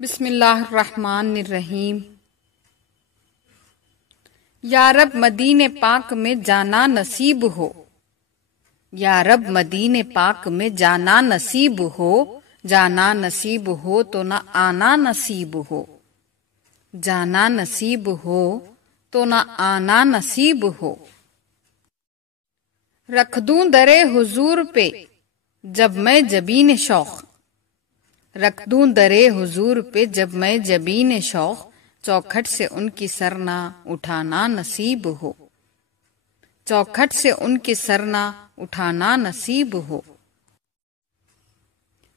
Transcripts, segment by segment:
بسم اللہ الرحمن الرحیم۔ یا رب مدینے پاک میں جانا نصیب ہو، یا رب مدینے پاک میں جانا نصیب ہو، جانا نصیب ہو تو نہ آنا نصیب ہو، جانا نصیب ہو تو نہ آنا نصیب ہو۔ رکھ دوں درے حضور پہ جب میں جبین شوق، رکھ دوں درے حضور پہ جب میں جبین شوق، چوکھٹ سے ان کی سر نہ اٹھانا نصیب ہو، چوکھٹ سے ان کی سر نہ اٹھانا نصیب ہو۔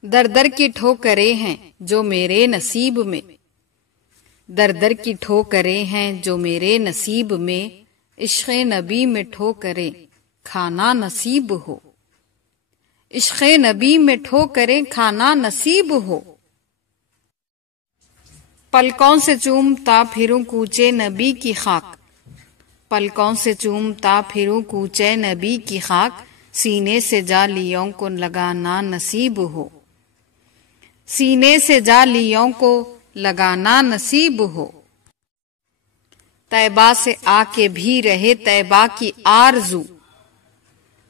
در در کی ٹھوکریں ہیں جو میرے نصیب میں، در در کی ٹھوکریں ہیں جو میرے نصیب میں، عشق نبی میں ٹھوکریں کھانا نصیب ہو، عشق نبی میں ٹھوکریں کھانا نصیب ہو۔ پلکوں سے چومتا پھروں کوچے نبی کی خاک، پلکوں سے چومتا پھروں کوچے نبی کی خاک، سینے سے جالیوں کو لگانا نصیب ہو، سینے سے جالیوں کو لگانا نصیب ہو۔ طیبہ سے آ کے بھی رہے طیبہ کی آرزو،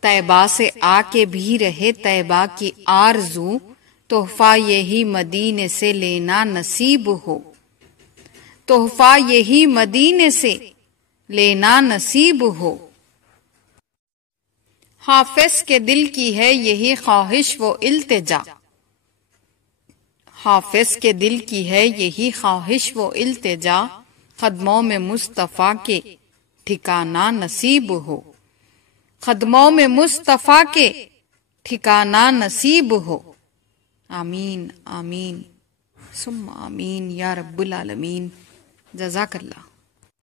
طیبہ سے آ کے بھی رہے طیبہ کی آرزو، تحفہ یہی مدینے سے لینا نصیب ہو، تحفہ یہی مدینے سے لینا نصیب ہو۔ حافظ کے دل کی ہے یہی خواہش و التجا، حافظ کے دل کی ہے یہی خواہش و التجا، قدموں میں مصطفیٰ کے ٹھکانا نصیب ہو، قدموں میں مصطفیٰ کے ٹھکانا نصیب ہو۔ آمین آمین ثم آمین یا رب العالمین۔ جزاک اللہ۔